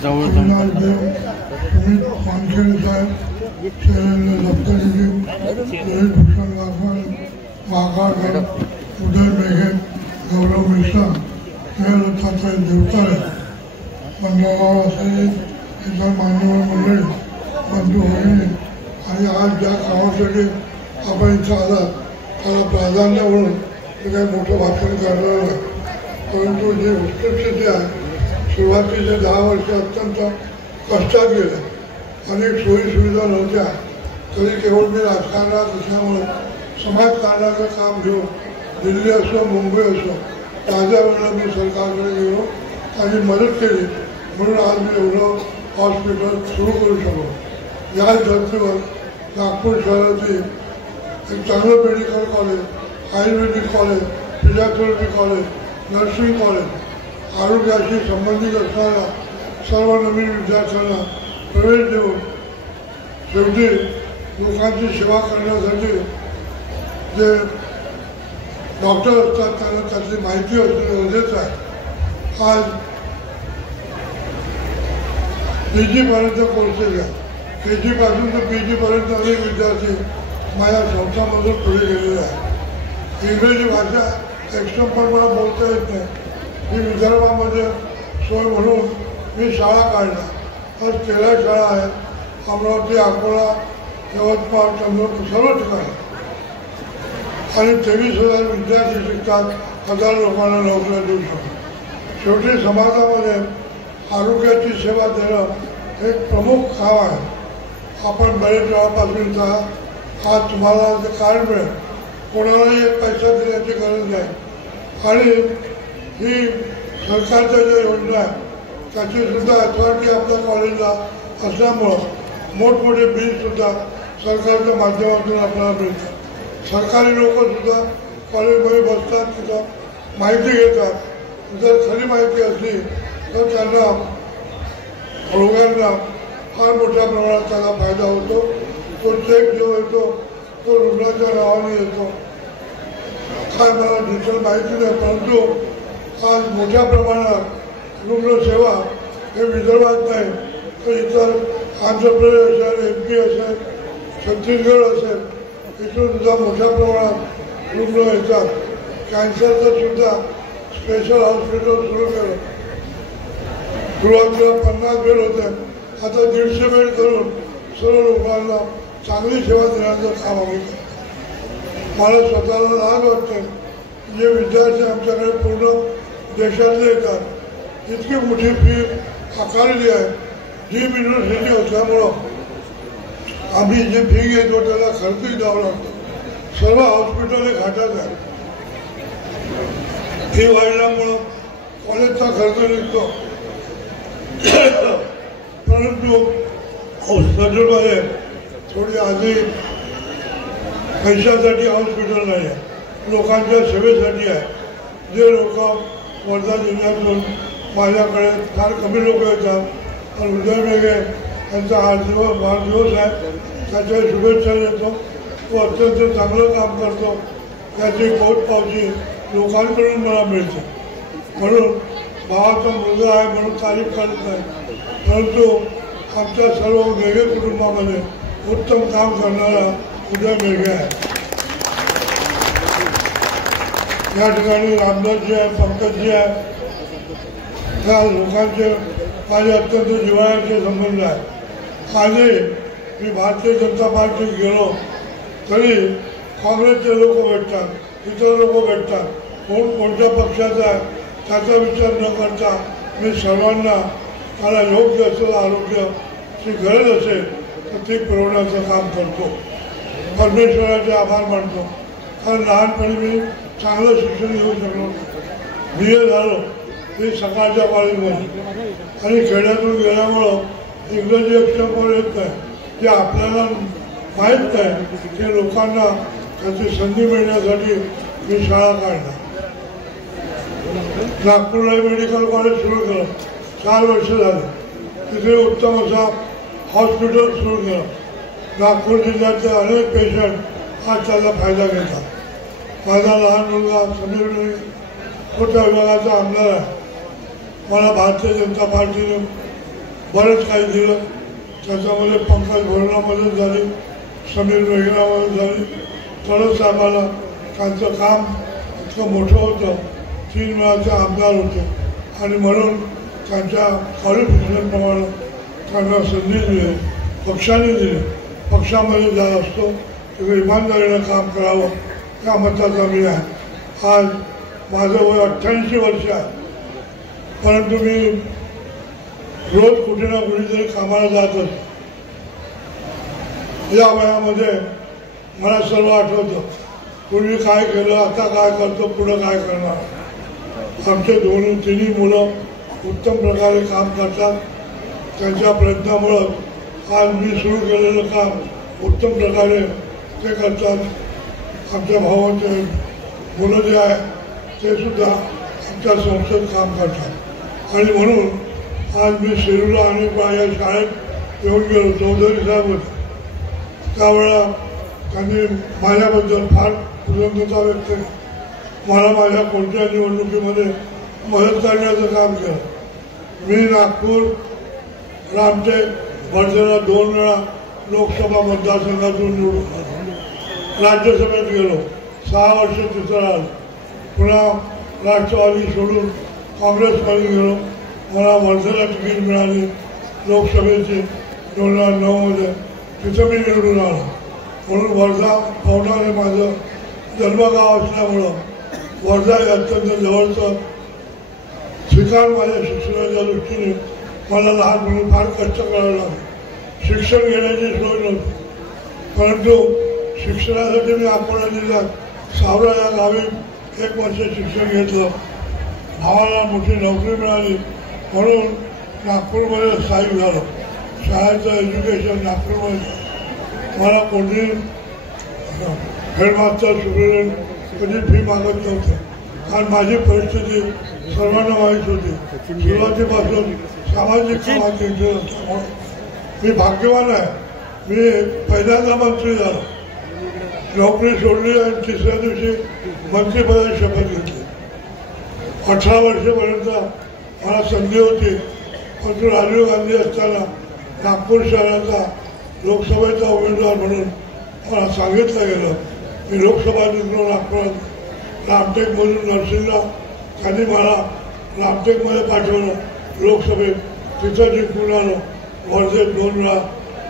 अविनाशदेव, सुमित वानखेडे साहेब, शैलेंद्र दत्तजी, रोहित भूषण गायकवाड, वाघाडकर, उदय मेघे, गौरव मिश्रा, दत्तात्रय देवताळे, मंडळराव असे इतर मान्यवर मंडळी, बंधू भगिनी आणि आज ज्या कामासाठी आपण इथं आलात त्याला प्राधान्य म्हणून मी काही मोठं भाषण करणार नाही, परंतु जी वस्तुस्थिती आहे सुरुवातीचे 10 वर्ष अत्यंत कष्टात गेले. अनेक सोयीसुविधा नव्हत्या तरी केवळ मी राजकारणात असल्यामुळे समाजकारणाचं काम घेऊन दिल्ली असो मुंबई असो ताज्या वेळेला मी सरकारकडे गेलो आणि मदत केली म्हणून आज मी एवढं हॉस्पिटल सुरू करू शकलो. या धर्तीवर नागपूर शहरातील एक चांगलं medical college, Ayurvedic college, physiotherapy college, nursing college, आरोग्याशी संबंधित असणाऱ्या सर्व नवीन विद्यार्थ्यांना प्रवेश देऊन शेवटी लोकांची सेवा करण्यासाठी जे डॉक्टर असतात त्यांना त्याची माहिती असणं गरजेचं आहे. आज PG कोर्सेस आहे. KG पासून तर PG अनेक विद्यार्थी माझ्या संस्थांमधून पुढे गेलेले आहेत. इंग्रजी भाषा एक्स्ट्रा पण मला बोलता येत नाही. मी विदर्भामध्ये सोय म्हणून मी शाळा काढल्या. आज 13 शाळा आहेत. अमरावती, अकोला, यवतमाळ, चंद्रपूर सर्व ठिकाणी आणि 23,000 विद्यार्थी शिकतात. 1000 लोकांना नोकऱ्या देऊ शकतो. शेवटी समाजामध्ये आरोग्याची सेवा देणं एक प्रमुख काम आहे. आपण बरेच वेळापासून आज तुम्हाला ते कार्ड मिळेल. कोणालाही एक पैसा देण्याची गरज नाही आणि ही सरकारच्या ज्या योजना आहेत त्याची सुद्धा अथॉरिटी आपल्या कॉलेजला असल्यामुळं मोठमोठे बिलसुद्धा सरकारच्या माध्यमातून आपल्याला मिळतात. सरकारी लोकंसुद्धा कॉलेजमध्ये बसतात, तिथं माहिती घेतात. जर खरी माहिती असली तर त्यांना रोगांना फार मोठ्या प्रमाणात त्याला फायदा होतो. तो चेक जो येतो तो रुग्णाच्या नावाने येतो. काय मला डिटेल माहिती नाही, परंतु आज मोठ्या प्रमाणात रुग्णसेवा हे विदर्भात नाही तर इतर आंध्र प्रदेश असेल, MP असेल, छत्तीसगड असेल, इथून सुद्धा मोठ्या प्रमाणात रुग्ण येतात. कॅन्सरचं सुद्धा स्पेशल हॉस्पिटल सुरू केलं. सुरुवातीला 50 बेड होते, आता 150 बेड करून सर्व लोकांना चांगली सेवा देण्याचं काम आम्ही करतो. मला स्वतःला लाज वाटते जे विद्यार्थी आमच्याकडे पूर्ण देशातले येतात. इतकी मोठी फी आकारली आहे. डीम युनिव्हर्सिटी असल्यामुळं आम्ही जे फी घेतो त्याला खर्चही द्यावं लागतो. सर्व हॉस्पिटल हे घाटात आहे. फी वाढल्यामुळं कॉलेजचा खर्च निघतो, परंतु हॉस्पिटलमध्ये थोडी आधी पैशासाठी हॉस्पिटल नाही आहे, लोकांच्या सेवेसाठी आहे. जे लोक वर्धा जिल्ह्यातून माझ्याकडे फार कमी लोक येतात. पण उदय मेघे यांचा वाढदिवस आहे, त्याच्या शुभेच्छा देतो. तो अत्यंत चांगलं काम करतो. त्याची पोचपावती लोकांकडून मला मिळते. म्हणून भावाचा मुलगा आहे म्हणून तारीफ करत नाही, परंतु आमच्या सर्व मेघे कुटुंबामध्ये उत्तम काम करणारा उदय मेघे आहे. या ठिकाणी रामदासजी आहे, पंकजजी आहे. त्या लोकांचे माझे अत्यंत जिव्हाळ्याचे संबंध आहेत. आजही मी भारतीय जनता पार्टीत गेलो तरी काँग्रेसचे लोक भेटतात, इतर लोक भेटतात. कोण कोणत्या पक्षाचा आहे त्याचा विचार न करता मी सर्वांना मला योग्य असलेलं आरोग्याची गरज असेल तर ती पुरवण्याचं काम करतो. परमेश्वराचे आभार मानतो. कारण लहानपणी मी चांगलं शिक्षण घेऊ शकलो. BA झालो ते सकाळच्या कॉलेजमध्ये आणि खेड्यातून गेल्यामुळं इंग्रजी अक्षर येत नाही. जे आपल्याला माहीत नाही ते लोकांना त्याची संधी मिळण्यासाठी मी शाळा काढला. नागपूरला मेडिकल कॉलेज सुरू केलं. 4 वर्ष झाले. तिथे उत्तम असा हॉस्पिटल सुरू केलं. नागपूर जिल्ह्यातले अनेक पेशंट आज त्याचा फायदा घेतात. माझा लहान मुलगा समीर तो त्या विभागाचा आमदार आहे. मला भारतीय जनता पार्टीने बरंच काही दिलं. त्याच्यामध्ये पंकज भरणामध्ये झाली, समीर वेगरामध्ये झाली. खरंच साहेबाला त्यांचं काम इतकं मोठं होतं. 3 वेळाचे आमदार होते आणि म्हणून त्यांच्या क्वालिफिकेशनप्रमाणे त्यांना संधी दिली, पक्षाने दिली. पक्षामध्ये जर असतो तर इमानदारीनं काम करावं त्या मताचा मी आहे. आज माझं वय 88 वर्ष आहे, परंतु मी रोज कुठे ना कुठेतरी कामाला जात असतो. या वयामध्ये मला सर्व आठवतं. पूर्वी काय केलं, आता काय करतो, पुढं काय करणार. आमचे तिन्ही मुलं उत्तम प्रकारे काम करतात. त्यांच्या प्रयत्नामुळं आज मी सुरू केलेलं काम उत्तम प्रकारे ते करतात. आमच्या भावाचे मुलं जे आहे ते सुद्धा आमच्या संस्थेत काम करतात. आणि म्हणून आज मी शिरूरला अनेक या शाळेत येऊन गेलो. चौधरी साहेब होते त्यावेळेला त्यांनी माझ्याबद्दल फार कृतज्ञता व्यक्त केली. मला माझ्या कोणत्या निवडणुकीमध्ये मदत करण्याचं काम केलं. मी नागपूर, रामटेक, वर्धेला 2 वेळा लोकसभा मतदारसंघातून निवडून राज्यसभेत गेलो. 6 वर्ष तिथं राहिलो. पुन्हा राष्ट्रवादी सोडून काँग्रेसमध्ये गेलो. मला वर्धेला तिकीट मिळाली लोकसभेची 2009मध्ये. तिथं मी निवडून आलो. म्हणून वर्धा पवनार हे माझं जन्मगाव असल्यामुळं वर्धा हे अत्यंत जवळचं ठिकाण. माझ्या शिक्षणाच्या दृष्टीने मला लहानपणी फार कष्ट करावं लागलं. शिक्षण घेण्याची सोय नव्हती, परंतु शिक्षणासाठी मी अकोला जिल्ह्यात सावरा या गावी 1 वर्ष शिक्षण घेतलं. भावाला मोठी नोकरी मिळाली म्हणून नागपूरमध्ये स्थायिक झालो. शाळेचं एज्युकेशन नागपूरमध्ये. मला कोणी हेडमास्टर सुप्रिटेंडंट कधी फी मागत नव्हते, कारण माझी परिस्थिती सर्वांना माहीत होती. सुरुवातीपासून सामाजिक कामात इंटरेस्ट असल्यामुळे मी भाग्यवान आहे. मी पहिल्यांदा मंत्री झालो. नोकरी सोडली आणि 3ऱ्या दिवशी मंत्रिपदाची शपथ घेतली. 18 वर्षापर्यंत मला संधी होती, परंतु राजीव गांधी असताना नागपूर शहराचा लोकसभेचा उमेदवार म्हणून मला सांगितलं गेलं. मी लोकसभा जिंकलो नागपुरात. रामटेकमधून नरसिंगला त्यांनी मला रामटेकमध्ये पाठवलं लोकसभेत. तिथं जिंकून आलो. वर्धेत 2 वेळा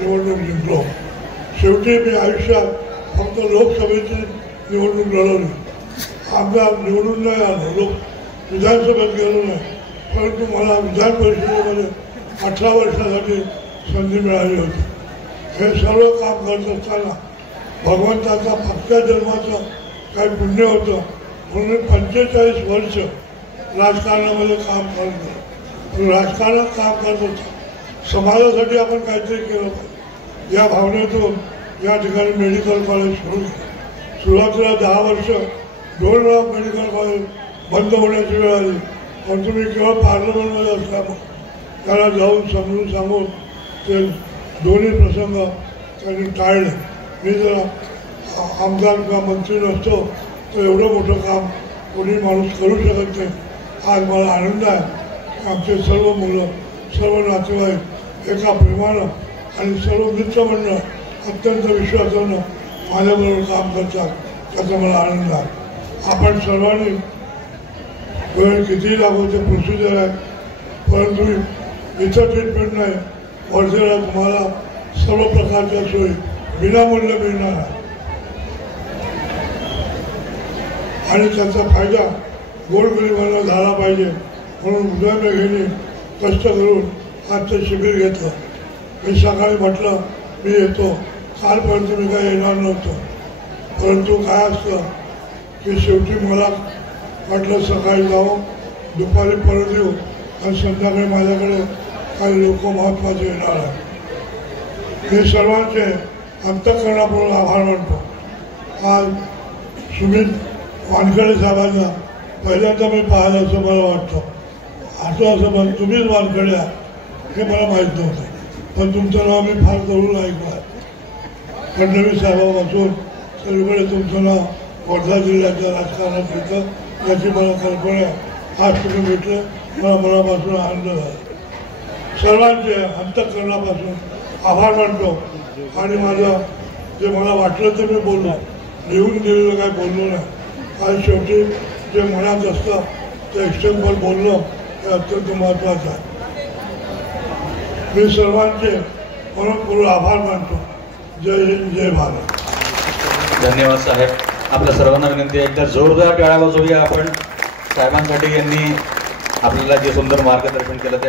निवडणूक जिंकलो. शेवटी मी आयुष्यात फक्त लोकसभेची निवडणूक लढवली. आमदार निवडून नाही आलो, विधानसभेत गेलो नाही, परंतु मला विधान परिषदेमध्ये 18 वर्षासाठी संधी मिळाली होती. हे सर्व काम करत असताना भगवंताचा पक्क्या जन्माचं काही पुण्य होतं म्हणून 45 वर्ष राजकारणामध्ये काम करत. राजकारणात काम करत होतं. समाजासाठी आपण काहीतरी केलं पाहिजे या भावनेतून या ठिकाणी मेडिकल कॉलेज सुरू केलं. सुरुवातीला 10 वर्ष 2 वेळा मेडिकल कॉलेज बंद होण्याची वेळ आली, परंतु मी केवळ पार्लमेंटमध्ये असल्यामुळे त्याला जाऊन समजून सांगून ते दोन्ही प्रसंग त्यांनी टाळले. मी जर आमदार किंवा मंत्री नसतो तर एवढं मोठं काम कोणी माणूस करू शकत नाही. आज मला आनंद आहे की आमचे सर्व मुलं, सर्व नातेवाईक एका प्रेमानं आणि सर्व मित्रमंडळ अत्यंत विश्वासानं माझ्याबरोबर काम करतात. त्याचा मला आनंद आहे. आपण सर्वांनी वेळ कितीही लागो ते प्रोसिजर आहे, परंतु इथं ट्रीटमेंट नाही. वर्धेला तुम्हाला सर्व प्रकारच्या सोयी विनामूल्य मिळणार आहे आणि त्याचा फायदा गोरगरिबांना झाला पाहिजे म्हणून उदय मेघेंनी कष्ट करून आज ते शिबिर घेतलं. मी सकाळी म्हटलं मी येतो. कालपर्यंत मी काही येणार नव्हतो, परंतु काय असतं की शेवटी मला वाटलं सकाळी जाऊ, दुपारी परत येऊ आणि संध्याकाळी माझ्याकडे काही लोक महत्त्वाचे येणार आहे. मी सर्वांचे अंतःकरणापूर्वक आभार मानतो. आज सुमित वानखेडे साहेबांना पहिल्यांदा मी पाहिलं असं मला वाटतं. असं म्हण तुम्हीच वानखेडे हे मला माहीत नव्हतं, पण तुमचं नाव मी फार जवळून ऐकलं आहे. फडणवीस साहेबापासून सगळीकडे तुमचं नाव वर्धा जिल्ह्याच्या राजकारणात येतं याची मला कल्पना आहे. आज तुम्ही भेटले मला मनापासून आनंद झाला. सर्वांचे अंतःकरणापासून आभार मानतो आणि माझं जे मला वाटलं ते मी बोललो, लिहून दिलेलं काय बोललो नाही. आणि शेवटी जे मनात असतं ते एक्सटेम्पल बोलणं हे अत्यंत महत्त्वाचं आहे. मी सर्वांचे मनपूर्वक आभार मानतो. जय हिंद, जय भारत. धन्यवाद साहेब. आपल्या सर्वांना विनंती आहे, एकदा जोरदार टाळ्या वाजवूया आपण साहेबांसाठी. यांनी आपल्याला जे सुंदर मार्गदर्शन केलं ते